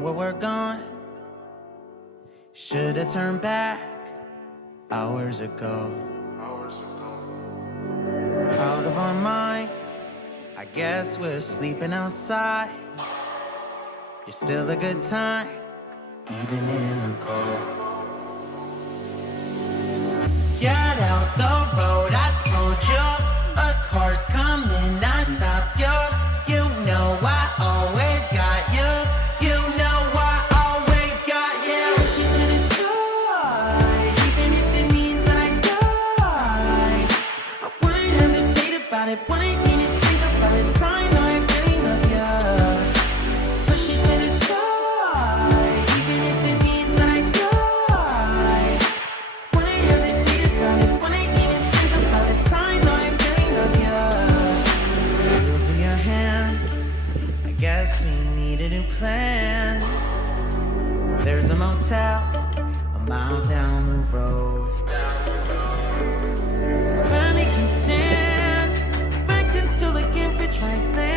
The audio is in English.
where we're gone. Should've turned back hours ago. Out of our minds, I guess we're sleeping outside. You're still a good time, even in the cold. Get out the road, I told you. A car's coming, I stop you. You know I always got you. You know I always got you. Push you to the side, even if it means that I die. I wouldn't hesitate about it, wouldn't even think about it. Sign, I really love you. Push you to the side, even if it means that I die. Wouldn't hesitate about it, wouldn't even think about it. Sign, I really love you. Wheels in your hands, I guess we need a new plan. There's a motel a mile down the road. Finally can stand, back then still looking for tranquility.